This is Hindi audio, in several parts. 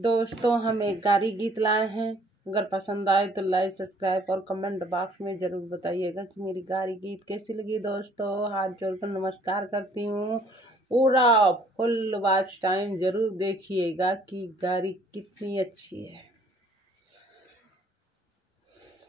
दोस्तों हम एक गारी गीत लाए हैं। अगर पसंद आए तो लाइक सब्सक्राइब और कमेंट बॉक्स में ज़रूर बताइएगा कि मेरी गारी गीत कैसी लगी। दोस्तों हाथ जोड़कर नमस्कार करती हूँ। पूरा फुल वॉच टाइम ज़रूर देखिएगा कि गारी कितनी अच्छी है।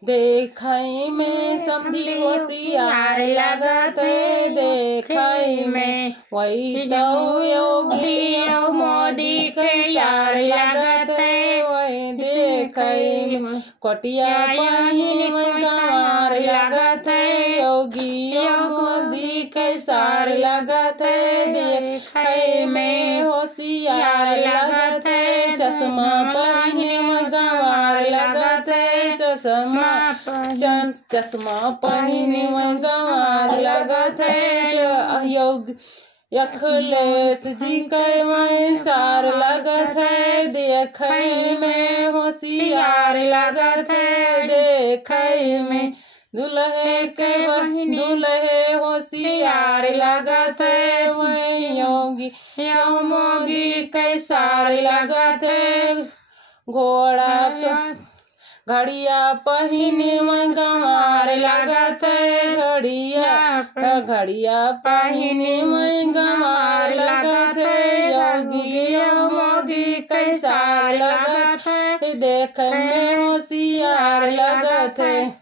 देखई में समधी होशियार लगत है, देखई में वही तो योगी मोदी के सार लगत है, वही देखई में कोटिया पहिनी में गंवार लगत है, योगी मोदी के सार लगत है, देखई में होशियार लगत है, चश्मा पहिनी में गंवार लगत है, चश्मा पहिने में गंवार लगत है, योग अखिलेश जी के में सार लगत है, देखई में होशियार लगत है, देखई में दुल्हे के दुल्हे होशियार लगत है, वही योगी मोदी के सार लगत है, घोड़ा घड़िया पहिने में गंवार लगत है, घड़िया पहिने में गंवार लगत है, योगी मोदी के सार लगत है, देखे में होशियार लगत है।